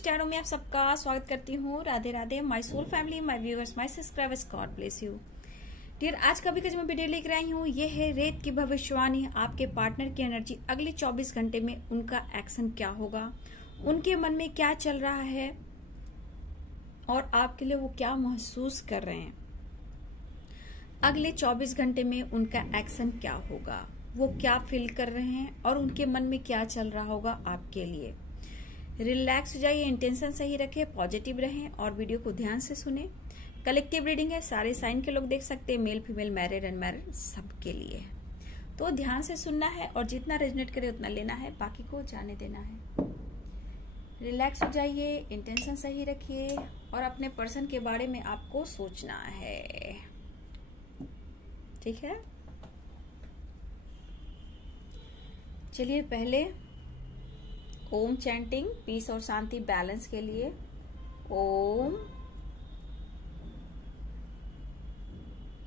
English tarot में आप सबका स्वागत करती हूँ। Radhe Radhe my soul family, my viewers, my subscribers, God bless you dear. आज का भी जो मैं वीडियो लेकर आई हूँ ये है रेत की भविष्यवाणी। आपके पार्टनर की एनर्जी अगले 24 घंटे में उनका एक्शन क्या होगा, उनके मन में क्या चल रहा है और आपके लिए वो क्या महसूस कर रहे हैं। अगले 24 घंटे में उनका एक्शन क्या होगा, वो क्या फील कर रहे हैं और उनके मन में क्या चल रहा होगा आपके लिए। रिलैक्स हो जाइए, इंटेंशन सही रखें, पॉजिटिव रहें और वीडियो को ध्यान से सुने। कलेक्टिव रीडिंग है, सारे साइन के लोग देख सकते हैं, मेल फीमेल मैरिड अनमैरिड सबके लिए है। तो ध्यान से सुनना है और जितना रेजोनेट करे उतना लेना है, बाकी को जाने देना है। रिलैक्स हो जाइए, इंटेंशन सही रखिए और अपने पर्सन के बारे में आपको सोचना है, ठीक है। चलिए पहले ओम चैंटिंग पीस और शांति बैलेंस के लिए। ओम।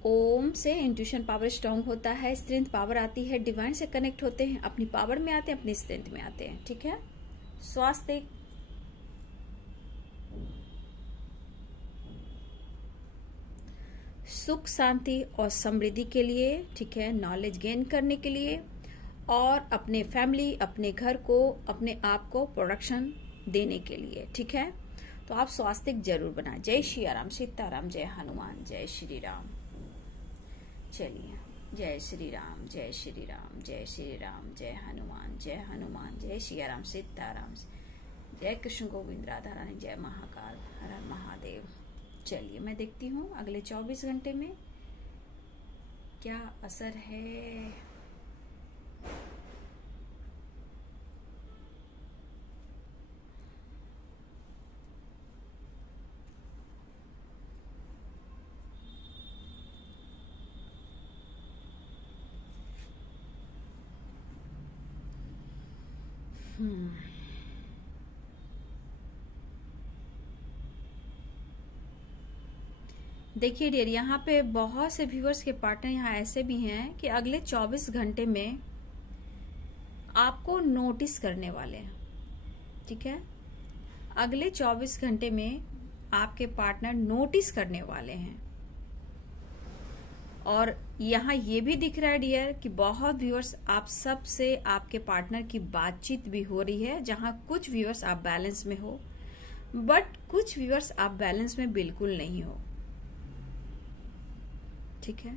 ओम से इंट्यूशन पावर स्ट्रांग होता है, स्ट्रेंथ पावर आती है, डिवाइन से कनेक्ट होते हैं, अपनी पावर में आते हैं, अपनी स्ट्रेंथ में आते हैं, ठीक है। स्वास्थ्य, सुख शांति और समृद्धि के लिए, ठीक है। नॉलेज गेन करने के लिए और अपने फैमिली, अपने घर को, अपने आप को प्रोडक्शन देने के लिए, ठीक है। तो आप स्वास्थ्य जरूर बनाएं। जय श्री राम, सीताराम, जय हनुमान, जय श्री राम। चलिए, जय श्री राम, जय श्री राम, जय श्री राम, जय हनुमान, जय हनुमान, जय श्री राम, सीताराम, जय कृष्ण गोविंद राधा रानी, जय महाकाल, हर हर महादेव। चलिए मैं देखती हूँ अगले 24 घंटे में क्या असर है। देखिए डियर, यहाँ पे बहुत से व्यूअर्स के पार्टनर यहाँ ऐसे भी हैं कि अगले 24 घंटे में आपको नोटिस करने वाले हैं, ठीक है। अगले 24 घंटे में आपके पार्टनर नोटिस करने वाले हैं। और यहाँ ये भी दिख रहा है डियर कि बहुत व्यूअर्स आप सब से आपके पार्टनर की बातचीत भी हो रही है, जहाँ कुछ व्यूअर्स आप बैलेंस में हो बट कुछ व्यूअर्स आप बैलेंस में बिल्कुल नहीं हो, ठीक है।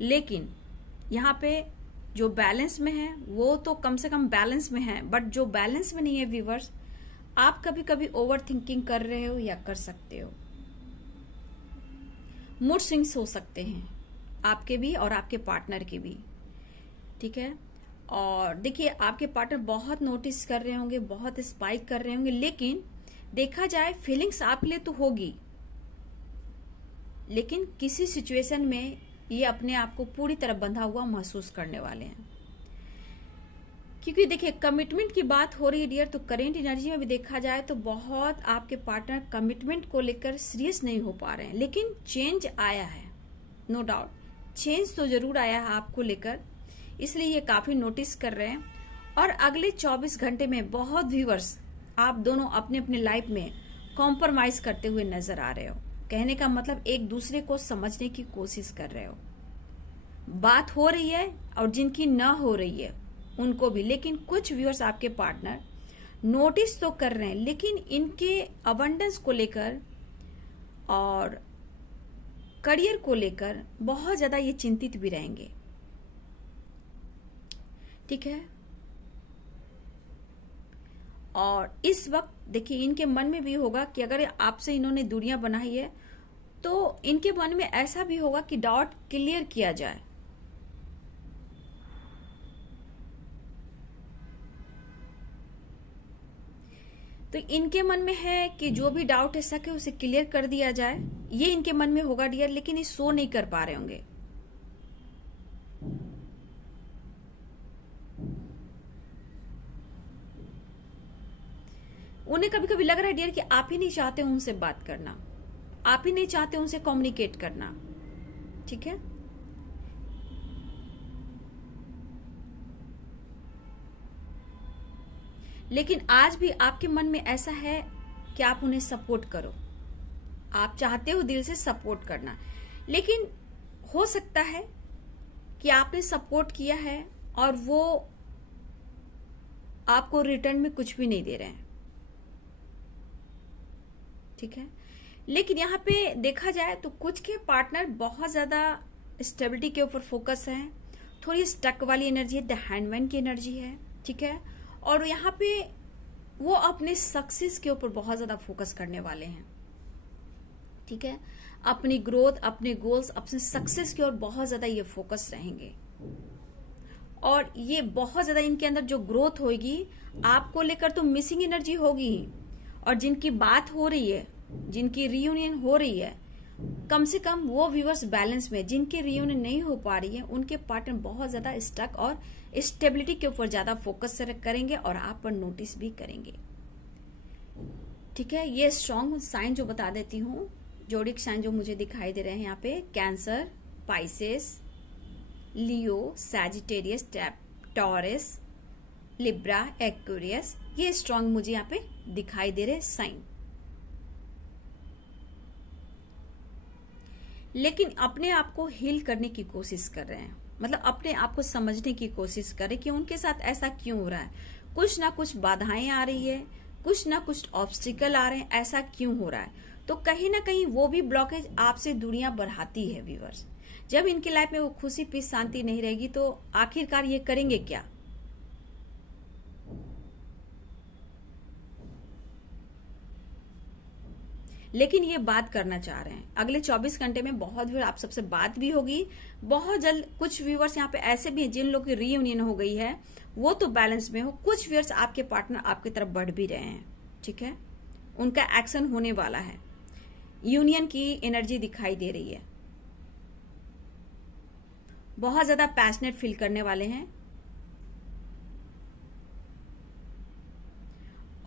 लेकिन यहाँ पे जो बैलेंस में है वो तो कम से कम बैलेंस में है, बट जो बैलेंस में नहीं है व्यूअर्स, आप कभी कभी ओवर थिंकिंग कर रहे हो या कर सकते हो। मूड स्विंग्स हो सकते हैं आपके भी और आपके पार्टनर के भी, ठीक है। और देखिए आपके पार्टनर बहुत नोटिस कर रहे होंगे, बहुत स्पाइक कर रहे होंगे, लेकिन देखा जाए फीलिंग्स आपके लिए तो होगी, लेकिन किसी सिचुएशन में ये अपने आप को पूरी तरह बंधा हुआ महसूस करने वाले हैं। क्योंकि देखिए कमिटमेंट की बात हो रही है डियर, तो करेंट एनर्जी में भी देखा जाए तो बहुत आपके पार्टनर कमिटमेंट को लेकर सीरियस नहीं हो पा रहे हैं। लेकिन चेंज आया है, नो डाउट चेंज तो जरूर आया है आपको लेकर, इसलिए ये काफी नोटिस कर रहे हैं। और अगले 24 घंटे में बहुत व्यूअर्स आप दोनों अपने अपने लाइफ में कॉम्प्रोमाइज करते हुए नजर आ रहे हो। कहने का मतलब एक दूसरे को समझने की कोशिश कर रहे हो। बात हो रही है और जिनकी ना हो रही है उनको भी, लेकिन कुछ व्यूअर्स आपके पार्टनर नोटिस तो कर रहे हैं, लेकिन इनके अबंडेंस को लेकर और करियर को लेकर बहुत ज्यादा ये चिंतित भी रहेंगे, ठीक है। और इस वक्त देखिए इनके मन में भी होगा कि अगर आपसे इन्होंने दूरियां बनाई है तो इनके मन में ऐसा भी होगा कि डाउट क्लियर किया जाए। तो इनके मन में है कि जो भी डाउट है सके उसे क्लियर कर दिया जाए, ये इनके मन में होगा डियर, लेकिन ये सो नहीं कर पा रहे होंगे। उन्हें कभी कभी लग रहा है डियर कि आप ही नहीं चाहते उनसे बात करना, आप ही नहीं चाहते उनसे कम्युनिकेट करना, ठीक है। लेकिन आज भी आपके मन में ऐसा है कि आप उन्हें सपोर्ट करो, आप चाहते हो दिल से सपोर्ट करना, लेकिन हो सकता है कि आपने सपोर्ट किया है और वो आपको रिटर्न में कुछ भी नहीं दे रहे हैं, ठीक है। लेकिन यहाँ पे देखा जाए तो कुछ के पार्टनर बहुत ज्यादा स्टेबिलिटी के ऊपर फोकस है, थोड़ी स्टक वाली एनर्जी है, द हैंडमैन की एनर्जी है, ठीक है। और यहाँ पे वो अपने सक्सेस के ऊपर बहुत ज्यादा फोकस करने वाले हैं, ठीक है। अपनी ग्रोथ, अपने गोल्स, अपने सक्सेस की ओर बहुत ज्यादा ये फोकस रहेंगे और ये बहुत ज्यादा इनके अंदर जो ग्रोथ होगी आपको लेकर तो मिसिंग एनर्जी होगी ही। और जिनकी बात हो रही है, जिनकी रियूनियन हो रही है, कम से कम वो व्यूअर्स बैलेंस में, जिनकी रियूनियन नहीं हो पा रही है उनके पार्टनर बहुत ज्यादा स्टक और स्टेबिलिटी के ऊपर ज्यादा फोकस करेंगे और आप पर नोटिस भी करेंगे, ठीक है। ये स्ट्रॉन्ग साइन जो बता देती हूँ, जोडिक साइन जो मुझे दिखाई दे रहे हैं यहाँ पे, कैंसर, पाइसेस, लियो, सैजिटेरियस, टॉरस, लिब्रा, एक्वेरियस, ये स्ट्रॉन्ग मुझे यहाँ पे दिखाई दे रहे साइन। लेकिन अपने आप को हील करने की कोशिश कर रहे हैं, मतलब अपने आप को समझने की कोशिश करें कि उनके साथ ऐसा क्यों हो रहा है। कुछ ना कुछ बाधाएं आ रही है, कुछ ना कुछ ऑब्स्टिकल आ रहे हैं, ऐसा क्यों हो रहा है। तो कहीं ना कहीं वो भी ब्लॉकेज आपसे दूरियां बढ़ाती है व्यूअर्स। जब इनकी लाइफ में वो खुशी, पीस, शांति नहीं रहेगी तो आखिरकार ये करेंगे क्या। लेकिन ये बात करना चाह रहे हैं अगले 24 घंटे में, बहुत आप सबसे बात भी होगी बहुत जल्द। कुछ व्यूअर्स यहाँ पे ऐसे भी हैं जिन लोगों की रीयूनियन हो गई है, वो तो बैलेंस में हो। कुछ व्यूअर्स आपके पार्टनर आपकी तरफ बढ़ भी रहे हैं, ठीक है, उनका एक्शन होने वाला है। यूनियन की एनर्जी दिखाई दे रही है, बहुत ज्यादा पैशनेट फील करने वाले हैं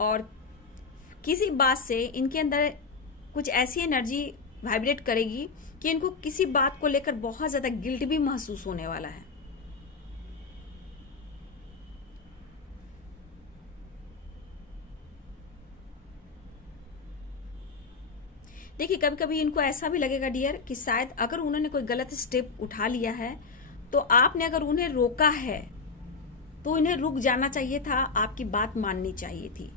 और किसी बात से इनके अंदर कुछ ऐसी एनर्जी वाइब्रेट करेगी कि इनको किसी बात को लेकर बहुत ज्यादा गिल्ट भी महसूस होने वाला है। देखिए कभी कभी इनको ऐसा भी लगेगा डियर कि शायद अगर उन्होंने कोई गलत स्टेप उठा लिया है तो आपने अगर उन्हें रोका है तो इन्हें रुक जाना चाहिए था, आपकी बात माननी चाहिए थी।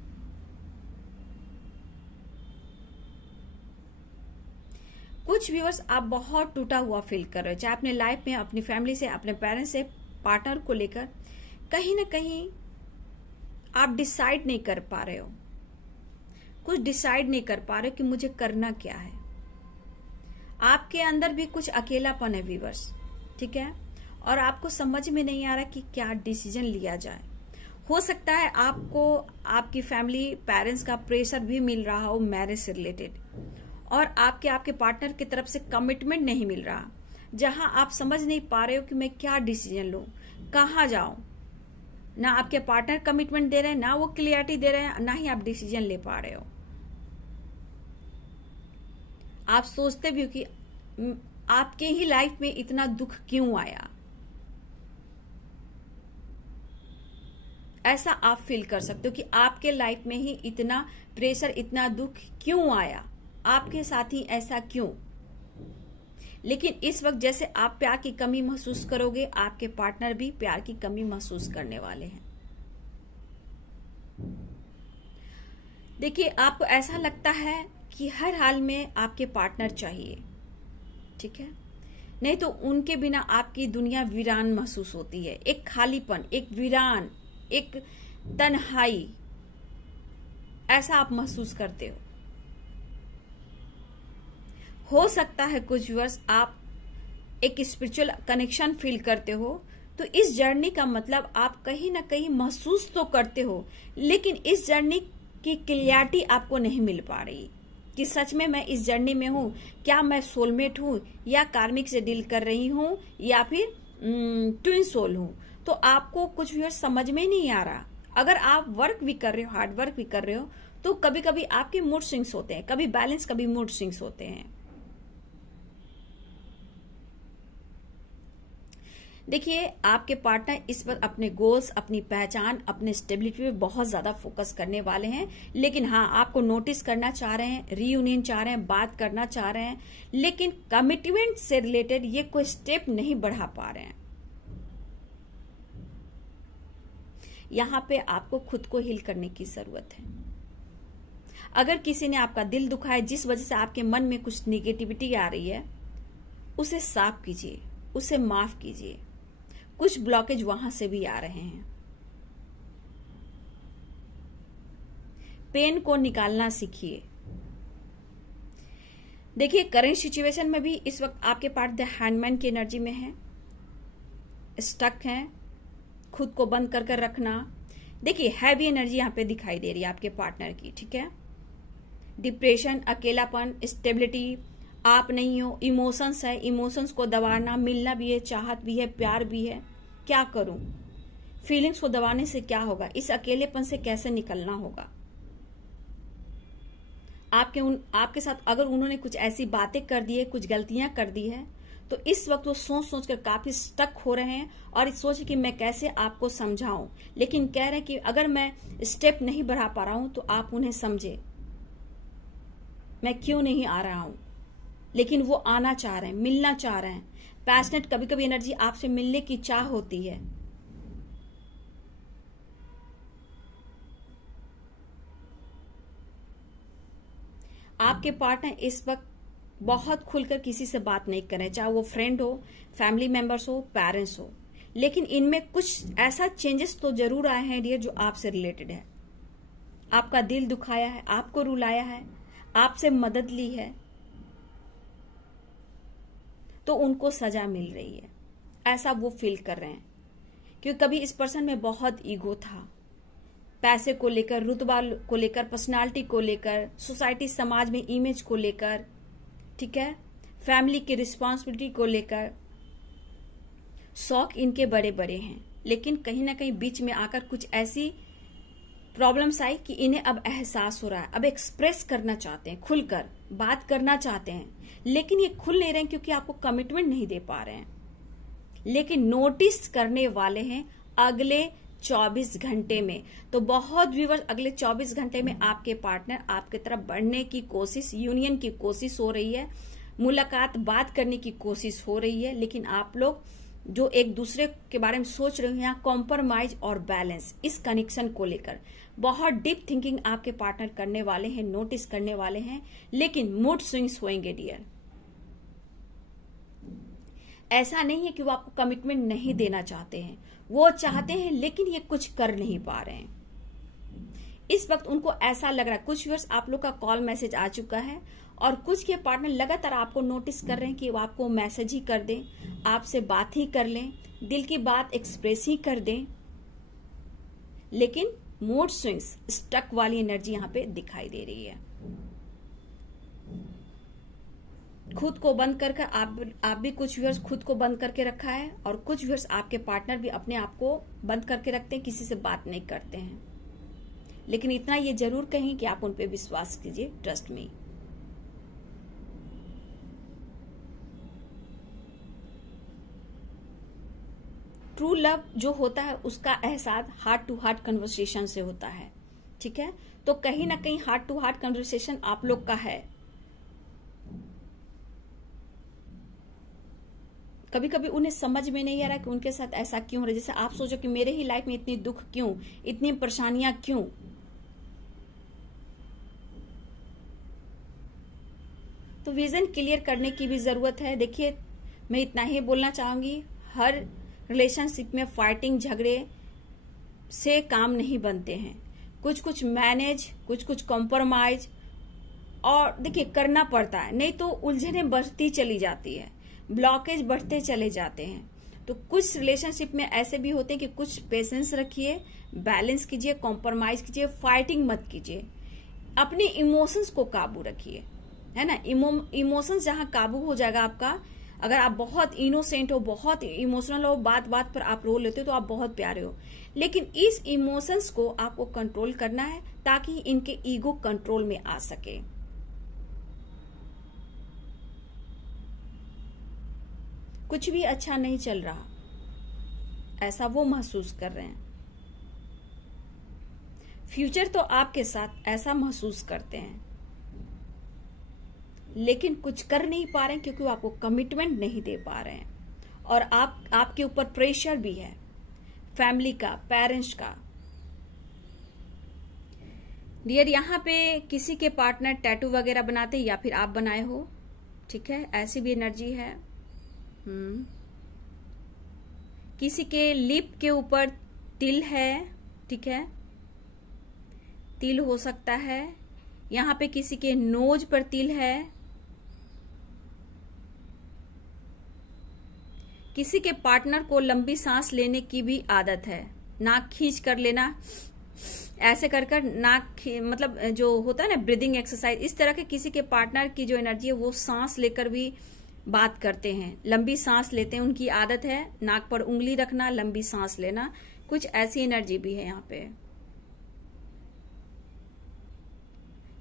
कुछ व्यूअर्स आप बहुत टूटा हुआ फील कर रहे हो, चाहे अपने लाइफ में, अपनी फैमिली से, अपने पेरेंट्स से, पार्टनर को लेकर कहीं ना कहीं आप डिसाइड नहीं कर पा रहे हो, कुछ डिसाइड नहीं कर पा रहे हो कि मुझे करना क्या है। आपके अंदर भी कुछ अकेलापन है व्यूअर्स, ठीक है, और आपको समझ में नहीं आ रहा कि क्या डिसीजन लिया जाए। हो सकता है आपको आपकी फैमिली, पेरेंट्स का प्रेशर भी मिल रहा हो मैरिज से रिलेटेड, और आपके पार्टनर की तरफ से कमिटमेंट नहीं मिल रहा, जहां आप समझ नहीं पा रहे हो कि मैं क्या डिसीजन लूं, कहां जाऊं। ना आपके पार्टनर कमिटमेंट दे रहे हैं, ना वो क्लियरिटी दे रहे हैं, ना ही आप डिसीजन ले पा रहे हो। आप सोचते भी हो कि आपके ही लाइफ में इतना दुख क्यों आया, ऐसा आप फील कर सकते हो कि आपके लाइफ में ही इतना प्रेशर, इतना दुख क्यों आया, आपके साथ ही ऐसा क्यों। लेकिन इस वक्त जैसे आप प्यार की कमी महसूस करोगे, आपके पार्टनर भी प्यार की कमी महसूस करने वाले हैं। देखिए आपको ऐसा लगता है कि हर हाल में आपके पार्टनर चाहिए, ठीक है, नहीं तो उनके बिना आपकी दुनिया वीरान महसूस होती है। एक खालीपन, एक वीरान, एक तन्हाई, ऐसा आप महसूस करते हो सकता है कुछ वर्ष आप एक स्पिरिचुअल कनेक्शन फील करते हो, तो इस जर्नी का मतलब आप कहीं ना कहीं महसूस तो करते हो, लेकिन इस जर्नी की क्लियरिटी आपको नहीं मिल पा रही कि सच में मैं इस जर्नी में हूं, क्या मैं सोलमेट हूं या कार्मिक से डील कर रही हूं या फिर ट्विन सोल हूं। तो आपको कुछ भी समझ में नहीं आ रहा। अगर आप वर्क भी कर रहे हो, हार्ड वर्क भी कर रहे हो, तो कभी कभी आपके मूड स्विंग्स होते हैं, कभी बैलेंस, कभी मूड स्विंग्स होते हैं। देखिए, आपके पार्टनर इस वक्त अपने गोल्स, अपनी पहचान, अपने स्टेबिलिटी पे बहुत ज्यादा फोकस करने वाले हैं। लेकिन हाँ, आपको नोटिस करना चाह रहे हैं, रीयूनियन चाह रहे हैं, बात करना चाह रहे हैं, लेकिन कमिटमेंट से रिलेटेड ये कोई स्टेप नहीं बढ़ा पा रहे हैं। यहां पे आपको खुद को हील करने की जरूरत है। अगर किसी ने आपका दिल दुखाया, जिस वजह से आपके मन में कुछ निगेटिविटी आ रही है, उसे साफ कीजिए, उसे माफ कीजिए। कुछ ब्लॉकेज वहां से भी आ रहे हैं। पेन को निकालना सीखिए। देखिए, करंट सिचुएशन में भी इस वक्त आपके पार्टनर हैंडमैन की एनर्जी में है, स्टक हैं, खुद को बंद कर कर रखना। देखिए, हैवी एनर्जी यहां पे दिखाई दे रही है आपके पार्टनर की, ठीक है। डिप्रेशन, अकेलापन, स्टेबिलिटी, आप नहीं हो, इमोशंस है, इमोशंस को दबाना, मिलना भी है, चाहत भी है, प्यार भी है, क्या करूं, फीलिंग्स को दबाने से क्या होगा, इस अकेलेपन से कैसे निकलना होगा। आपके साथ अगर उन्होंने कुछ ऐसी बातें कर दी है, कुछ गलतियां कर दी है, तो इस वक्त वो सोच सोच कर काफी स्टक हो रहे हैं और इस सोच कि मैं कैसे आपको समझाऊं। लेकिन कह रहे हैं कि अगर मैं स्टेप नहीं बढ़ा पा रहा हूं तो आप उन्हें समझे, मैं क्यों नहीं आ रहा हूं। लेकिन वो आना चाह रहे हैं, मिलना चाह रहे हैं। पैशनेट, कभी कभी एनर्जी आपसे मिलने की चाह होती है। आपके पार्टनर इस वक्त बहुत खुलकर किसी से बात नहीं कर रहे, चाहे वो फ्रेंड हो, फैमिली मेंबर्स हो, पेरेंट्स हो। लेकिन इनमें कुछ ऐसा चेंजेस तो जरूर आए हैं डियर, जो आपसे रिलेटेड है। आपका दिल दुखाया है, आपको रुलाया है, आपसे मदद ली है, तो उनको सजा मिल रही है, ऐसा वो फील कर रहे हैं। क्योंकि कभी इस पर्सन में बहुत ईगो था, पैसे को लेकर, रुतबा को लेकर, पर्सनालिटी को लेकर, सोसाइटी समाज में इमेज को लेकर, ठीक है, फैमिली की रिस्पॉन्सिबिलिटी को लेकर। शौक इनके बड़े बड़े हैं, लेकिन कहीं ना कहीं बीच में आकर कुछ ऐसी प्रॉब्लम्स आई कि इन्हें अब एहसास हो रहा है, अब एक्सप्रेस करना चाहते हैं, खुलकर बात करना चाहते हैं, लेकिन ये खुल नहीं रहे हैं क्योंकि आपको कमिटमेंट नहीं दे पा रहे हैं। लेकिन नोटिस करने वाले हैं अगले 24 घंटे में। तो बहुत व्यूअर्स, अगले 24 घंटे में आपके पार्टनर आपके तरफ बढ़ने की कोशिश, यूनियन की कोशिश हो रही है, मुलाकात, बात करने की कोशिश हो रही है। लेकिन आप लोग जो एक दूसरे के बारे में सोच रहे हो, यहाँ कॉम्प्रोमाइज और बैलेंस, इस कनेक्शन को लेकर बहुत डीप थिंकिंग आपके पार्टनर करने वाले हैं, नोटिस करने वाले हैं। लेकिन मूड स्विंग्स होंगे डियर। ऐसा नहीं है कि वो आपको कमिटमेंट नहीं देना चाहते हैं, वो चाहते हैं, लेकिन ये कुछ कर नहीं पा रहे हैं। इस वक्त उनको ऐसा लग रहा है, कुछ व्यूअर्स आप लोग का कॉल मैसेज आ चुका है और कुछ के पार्टनर लगातार आपको नोटिस कर रहे हैं कि वो आपको मैसेज ही कर दें, आपसे बात ही कर लें, दिल की बात एक्सप्रेस ही कर दें। लेकिन मूड स्विंग्स, स्टक वाली एनर्जी यहां पे दिखाई दे रही है। खुद को बंद करके आप भी कुछ व्यूअर्स खुद को बंद करके रखा है और कुछ व्यूअर्स आपके पार्टनर भी अपने आप को बंद करके रखते हैं, किसी से बात नहीं करते हैं। लेकिन इतना ये जरूर कहें कि आप उन पे विश्वास कीजिए, ट्रस्ट मी। ट्रू लव जो होता है उसका एहसास हार्ट टू हार्ट कन्वर्सेशन से होता है, ठीक है। तो कहीं ना कहीं हार्ट टू हार्ट कन्वर्सेशन आप लोग का है। कभी कभी उन्हें समझ में नहीं आ रहा कि उनके साथ ऐसा क्यों हो रहा है। जैसे आप सोचो कि मेरे ही लाइफ में इतनी दुख क्यों, इतनी परेशानियां क्यों। तो विजन क्लियर करने की भी जरूरत है। देखिए, मैं इतना ही बोलना चाहूंगी, हर रिलेशनशिप में फाइटिंग, झगड़े से काम नहीं बनते हैं। कुछ कुछ मैनेज, कुछ कुछ कॉम्प्रोमाइज और देखिए करना पड़ता है, नहीं तो उलझनें बढ़ती चली जाती है, ब्लॉकेज बढ़ते चले जाते हैं। तो कुछ रिलेशनशिप में ऐसे भी होते हैं कि कुछ पेशेंस रखिए, बैलेंस कीजिए, कॉम्प्रोमाइज कीजिए, फाइटिंग मत कीजिए, अपने इमोशंस को काबू रखिए, है ना। इमोशंस जहां काबू हो जाएगा आपका, अगर आप बहुत इनोसेंट हो, बहुत इमोशनल हो, बात बात पर आप रो लेते हो, तो आप बहुत प्यारे हो। लेकिन इस इमोशंस को आपको कंट्रोल करना है ताकि इनके ईगो कंट्रोल में आ सके। कुछ भी अच्छा नहीं चल रहा, ऐसा वो महसूस कर रहे हैं। फ्यूचर तो आपके साथ ऐसा महसूस करते हैं, लेकिन कुछ कर नहीं पा रहे हैं क्योंकि वो आपको कमिटमेंट नहीं दे पा रहे हैं। और आपके ऊपर प्रेशर भी है, फैमिली का, पेरेंट्स का। डियर, यहाँ पे किसी के पार्टनर टैटू वगैरह बनाते या फिर आप बनाए हो, ठीक है, ऐसी भी एनर्जी है। किसी के लिप के ऊपर तिल है, ठीक है, तिल हो सकता है। यहाँ पे किसी के नोज पर तिल है। किसी के पार्टनर को लंबी सांस लेने की भी आदत है, नाक खींच कर लेना, ऐसे कर कर नाक मतलब जो होता है ना ब्रीदिंग एक्सरसाइज, इस तरह के किसी के पार्टनर की जो एनर्जी है वो सांस लेकर भी बात करते हैं, लंबी सांस लेते हैं, उनकी आदत है नाक पर उंगली रखना, लंबी सांस लेना, कुछ ऐसी एनर्जी भी है यहाँ पे।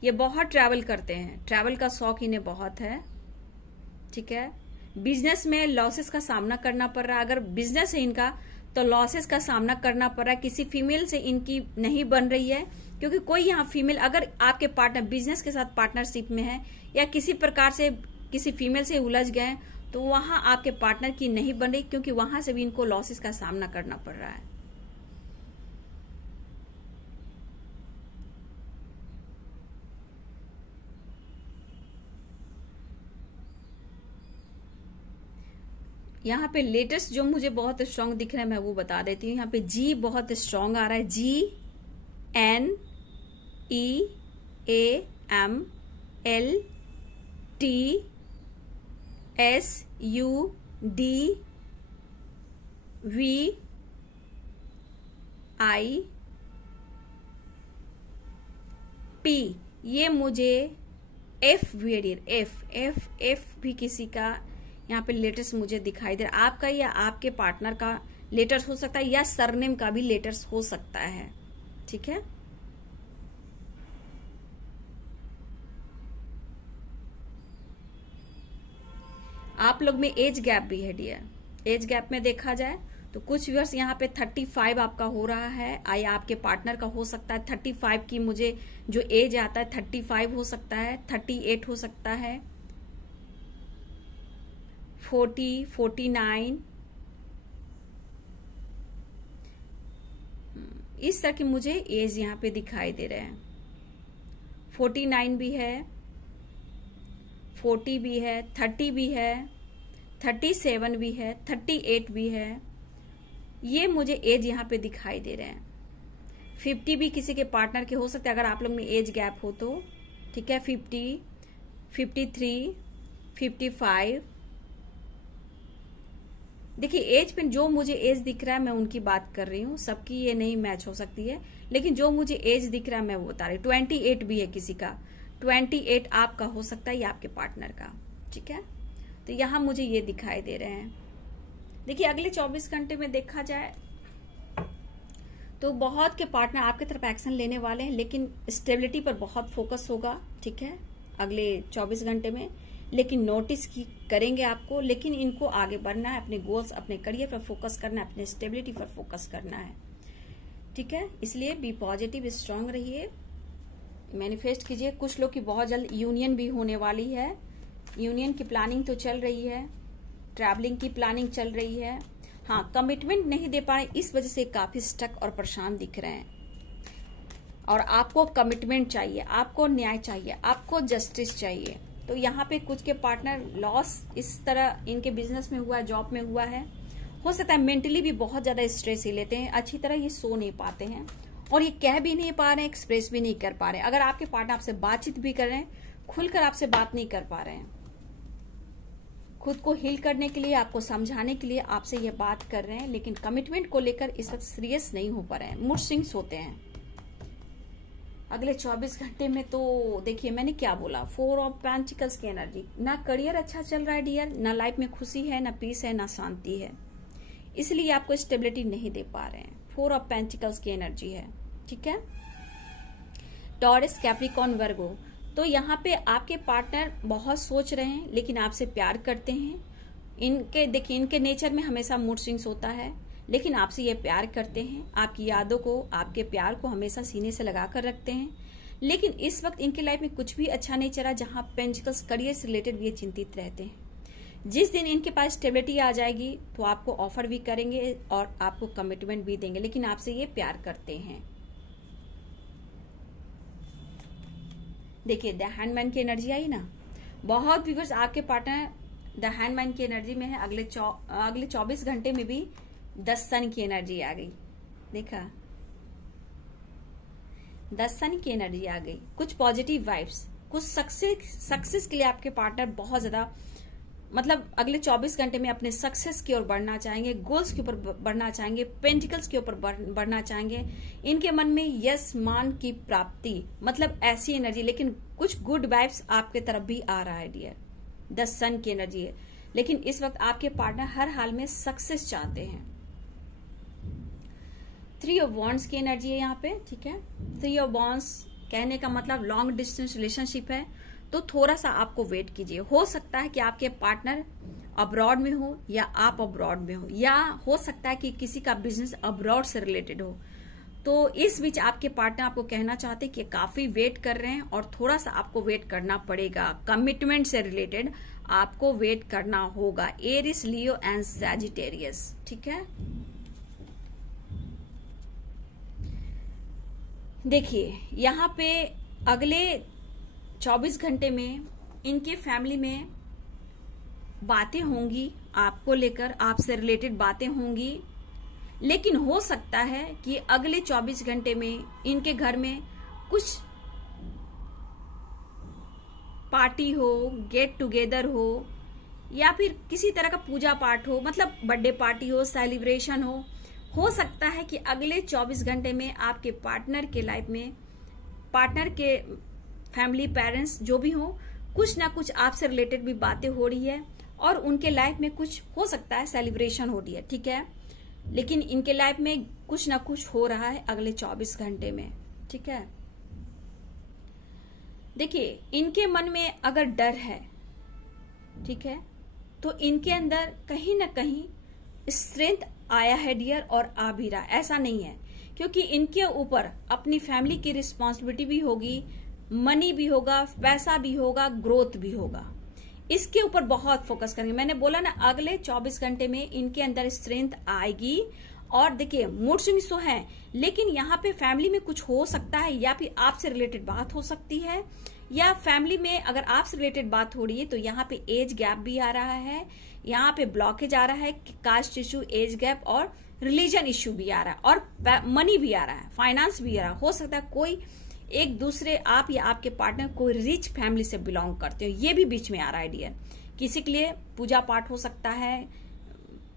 ये बहुत ट्रैवल करते हैं, ट्रैवल का शौक इन्हें बहुत है, ठीक है। बिजनेस में लॉसेस का सामना करना पड़ रहा है, अगर बिजनेस है इनका तो लॉसेस का सामना करना पड़ रहा है। किसी फीमेल से इनकी नहीं बन रही है, क्योंकि कोई यहाँ फीमेल, अगर आपके पार्टनर बिजनेस के साथ पार्टनरशिप में है या किसी प्रकार से किसी फीमेल से उलझ गए, तो वहां आपके पार्टनर की नहीं बन रही, क्योंकि वहां से भी इनको लॉसेस का सामना करना पड़ रहा है। यहाँ पे लेटेस्ट जो मुझे बहुत स्ट्रांग दिख रहा है मैं वो बता देती हूँ। यहाँ पे जी बहुत स्ट्रांग आ रहा है, GENEALTSUD। ये मुझे एफ भी किसी का यहाँ पे लेटर्स मुझे दिखाई दे रहा है। आपका या आपके पार्टनर का लेटर्स हो सकता है, या सरनेम का भी लेटर्स हो सकता है, ठीक है। आप लोग में एज गैप भी है डियर। एज गैप में देखा जाए तो कुछ व्यूअर्स यहाँ पे 35 आपका हो रहा है, या आपके पार्टनर का हो सकता है 35 की मुझे जो एज आता है 35 हो सकता है, 38 हो सकता है, 40, 49, इस तरह की मुझे एज यहाँ पे दिखाई दे रहे हैं। 49 भी है, 40 भी है, 30 भी है, 37 भी है, 38 भी है, ये मुझे एज यहाँ पे दिखाई दे रहे हैं। 50 भी किसी के पार्टनर के हो सकते हैं अगर आप लोग में एज गैप हो तो, ठीक है। 50, 53, 55। देखिए एज पे जो मुझे एज दिख रहा है मैं उनकी बात कर रही हूँ, सबकी ये नहीं मैच हो सकती है, लेकिन जो मुझे एज दिख रहा है मैं वो बता रही हूँ। 28 भी है किसी का, 28 आपका हो सकता है या आपके पार्टनर का, ठीक है। तो यहाँ मुझे ये दिखाई दे रहे हैं। देखिए अगले 24 घंटे में देखा जाए तो बहुत के पार्टनर आपकी तरफ एक्शन लेने वाले हैं, लेकिन स्टेबिलिटी पर बहुत फोकस होगा, ठीक है, अगले 24 घंटे में। लेकिन नोटिस की करेंगे आपको, लेकिन इनको आगे बढ़ना है, अपने गोल्स, अपने करियर पर फोकस करना है, अपने स्टेबिलिटी पर फोकस करना है, ठीक है। इसलिए बी पॉजिटिव, स्ट्रांग रहिए, मैनिफेस्ट कीजिए। कुछ लोग की बहुत जल्द यूनियन भी होने वाली है, यूनियन की प्लानिंग तो चल रही है, ट्रैवलिंग की प्लानिंग चल रही है। हाँ, कमिटमेंट नहीं दे पा रहे, इस वजह से काफी स्टक और परेशान दिख रहे हैं। और आपको कमिटमेंट चाहिए, आपको न्याय चाहिए, आपको जस्टिस चाहिए। तो यहाँ पे कुछ के पार्टनर लॉस इस तरह इनके बिजनेस में हुआ है, जॉब में हुआ है, हो सकता है मेंटली भी बहुत ज्यादा स्ट्रेस ही लेते हैं, अच्छी तरह ये सो नहीं पाते हैं, और ये कह भी नहीं पा रहे हैं, एक्सप्रेस भी नहीं कर पा रहे हैं। अगर आपके पार्टनर आपसे बातचीत भी कर रहे हैं, खुलकर आपसे बात नहीं कर पा रहे हैं, खुद को हील करने के लिए, आपको समझाने के लिए आपसे ये बात कर रहे हैं, लेकिन कमिटमेंट को लेकर इस वक्त सीरियस नहीं हो पा रहे हैं, मूड स्विंग्स होते हैं। अगले 24 घंटे में तो देखिए मैंने क्या बोला, 4 ऑफ पेंटिकल्स की एनर्जी, ना करियर अच्छा चल रहा है डियर, ना लाइफ में खुशी है, ना पीस है, ना शांति है, इसलिए आपको स्टेबिलिटी नहीं दे पा रहे हैं। 4 ऑफ पेंटिकल्स की एनर्जी है, ठीक है। टॉरस, कैप्रिकॉर्न, वर्गो, तो यहाँ पे आपके पार्टनर बहुत सोच रहे हैं, लेकिन आपसे प्यार करते हैं। इनके देखिए, इनके नेचर में हमेशा मूड स्विंग्स होता है, लेकिन आपसे ये प्यार करते हैं, आपकी यादों को, आपके प्यार को हमेशा सीने से लगा कर रखते हैं। लेकिन इस वक्त इनकी लाइफ में कुछ भी अच्छा नहीं चला, जहां पेंटिकल्स करियर से रिलेटेड भी ये चिंतित रहते हैं। जिस दिन इनके पास स्टेबिलिटी आ जाएगी तो आपको ऑफर भी करेंगे और आपको कमिटमेंट भी देंगे, लेकिन आपसे ये प्यार करते हैं। देखिए द हैंडमैन की एनर्जी आई ना, बहुत व्यूअर्स आपके पार्टनर द हैंडमैन की एनर्जी में है। अगले 24 घंटे में भी द सन की एनर्जी आ गई। देखा, द सन की एनर्जी आ गई। कुछ पॉजिटिव वाइब्स, कुछ सक्सेस के लिए आपके पार्टनर बहुत ज्यादा, मतलब अगले 24 घंटे में अपने सक्सेस की ओर बढ़ना चाहेंगे, गोल्स के ऊपर बढ़ना चाहेंगे, पेंटिकल्स के ऊपर बढ़ना चाहेंगे। इनके मन में यश मान की प्राप्ति, मतलब ऐसी एनर्जी। लेकिन कुछ गुड वाइब्स आपके तरफ भी आ रहा है डियर, द सन की एनर्जी है। लेकिन इस वक्त आपके पार्टनर हर हाल में सक्सेस चाहते हैं। 3 ऑफ वॉन्ड्स की एनर्जी है यहाँ पे, ठीक है। 3 ऑफ वॉन्ड्स कहने का मतलब लॉन्ग डिस्टेंस रिलेशनशिप है, तो थोड़ा सा आपको वेट कीजिए। हो सकता है कि आपके पार्टनर अब्रॉड में हो या आप अब्रॉड में हो, या हो सकता है कि किसी का बिजनेस अब्रॉड से रिलेटेड हो। तो इस बीच आपके पार्टनर आपको कहना चाहते हैं कि काफी वेट कर रहे हैं और थोड़ा सा आपको वेट करना पड़ेगा। कमिटमेंट से रिलेटेड आपको वेट करना होगा। एरिस, लियो एंड सैजिटेरियस, ठीक है। देखिए यहाँ पे अगले 24 घंटे में इनके फैमिली में बातें होंगी, आपको लेकर, आपसे रिलेटेड बातें होंगी। लेकिन हो सकता है कि अगले 24 घंटे में इनके घर में कुछ पार्टी हो, गेट टुगेदर हो, या फिर किसी तरह का पूजा पाठ हो, मतलब बर्थडे पार्टी हो, सेलिब्रेशन हो सकता है कि अगले 24 घंटे में आपके पार्टनर के लाइफ में, पार्टनर के फैमिली, पेरेंट्स जो भी हो, कुछ ना कुछ आपसे रिलेटेड भी बातें हो रही है और उनके लाइफ में कुछ हो सकता है सेलिब्रेशन हो रही है, ठीक है। लेकिन इनके लाइफ में कुछ ना कुछ हो रहा है अगले 24 घंटे में, ठीक है। देखिए इनके मन में अगर डर है, ठीक है, तो इनके अंदर कहीं ना कहीं स्ट्रेंथ आया है डियर, और आ भी रहा। ऐसा नहीं है, क्योंकि इनके ऊपर अपनी फैमिली की रिस्पॉन्सिबिलिटी भी होगी, मनी भी होगा, पैसा भी होगा, ग्रोथ भी होगा। इसके ऊपर बहुत फोकस करेंगे। मैंने बोला ना अगले 24 घंटे में इनके अंदर स्ट्रेंथ आएगी। और देखिए मूड स्विंग्स तो है, लेकिन यहाँ पे फैमिली में कुछ हो सकता है, या फिर आपसे रिलेटेड बात हो सकती है, या फैमिली में अगर आपसे रिलेटेड बात हो रही है तो यहाँ पे एज गैप भी आ रहा है, यहाँ पे ब्लॉकेज आ रहा है, कास्ट इश्यू, एज गैप और रिलीजन इश्यू भी आ रहा है, और मनी भी आ रहा है, फाइनेंस भी आ रहा है। हो सकता है कोई एक दूसरे, आप या आपके पार्टनर कोई रिच फैमिली से बिलोंग करते हो, ये भी बीच में आ रहा है डियर। किसी के लिए पूजा पाठ हो सकता है,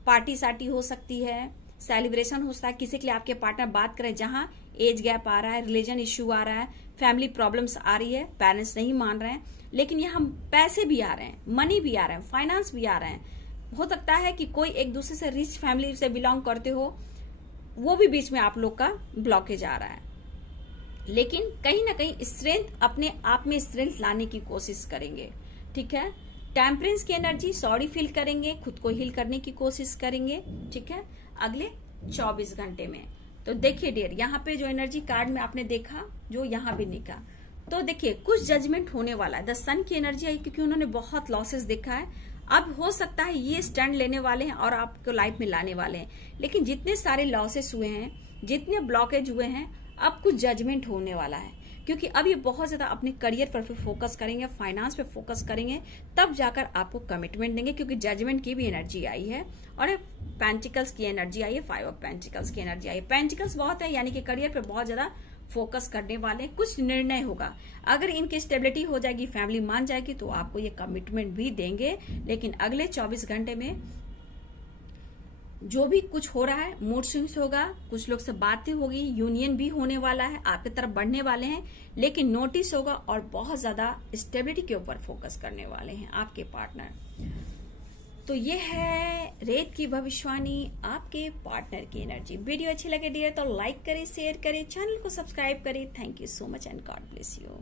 पार्टी सार्टी हो सकती है, सेलिब्रेशन हो सकता है। किसी के लिए आपके पार्टनर बात करें जहां एज गैप आ रहा है, रिलीजन इश्यू आ रहा है, फैमिली प्रॉब्लम्स आ रही है, पेरेंट्स नहीं मान रहे हैं, लेकिन यहाँ पैसे भी आ रहे हैं, मनी भी आ रहे हैं, फाइनेंस भी आ रहे हैं। हो सकता है कि कोई एक दूसरे से रिच फैमिली से बिलोंग करते हो, वो भी बीच में आप लोग का ब्लॉकेज आ रहा है। लेकिन कहीं ना कहीं स्ट्रेंथ, अपने आप में स्ट्रेंथ लाने की कोशिश करेंगे, ठीक है। टेम्परेंस की एनर्जी, सॉरी फील करेंगे, खुद को हील करने की कोशिश करेंगे, ठीक है, अगले 24 घंटे में। तो देखिए डियर, यहाँ पे जो एनर्जी कार्ड में आपने देखा, जो यहाँ भी निकला, तो देखिए कुछ जजमेंट होने वाला है। द सन की एनर्जी आई क्योंकि उन्होंने बहुत लॉसेस देखा है। अब हो सकता है ये स्टैंड लेने वाले हैं और आपको लाइफ में लाने वाले हैं। लेकिन जितने सारे लॉसेस हुए हैं, जितने ब्लॉकेज हुए हैं, अब कुछ जजमेंट होने वाला है, क्योंकि अब ये बहुत ज्यादा अपने करियर पर फोकस करेंगे, फाइनेंस पे फोकस करेंगे, तब जाकर आपको कमिटमेंट देंगे। क्योंकि जजमेंट की भी एनर्जी आई है और पेंटिकल्स की एनर्जी आई है, 5 ऑफ पेंटिकल्स की एनर्जी आई है। पेंटिकल्स बहुत है, यानी कि करियर पे बहुत ज्यादा फोकस करने वाले, कुछ निर्णय होगा। अगर इनकी स्टेबिलिटी हो जाएगी, फैमिली मान जाएगी, तो आपको ये कमिटमेंट भी देंगे। लेकिन अगले 24 घंटे में जो भी कुछ हो रहा है, मूड स्विंग्स होगा, कुछ लोग से बातें होगी, यूनियन भी होने वाला है, आपकी तरफ बढ़ने वाले हैं, लेकिन नोटिस होगा और बहुत ज्यादा स्टेबिलिटी के ऊपर फोकस करने वाले हैं आपके पार्टनर। तो ये है रेत की भविष्यवाणी, आपके पार्टनर की एनर्जी। वीडियो अच्छी लगे डियर तो लाइक करें, शेयर करें, चैनल को सब्सक्राइब करें। Thank you so much and God bless you.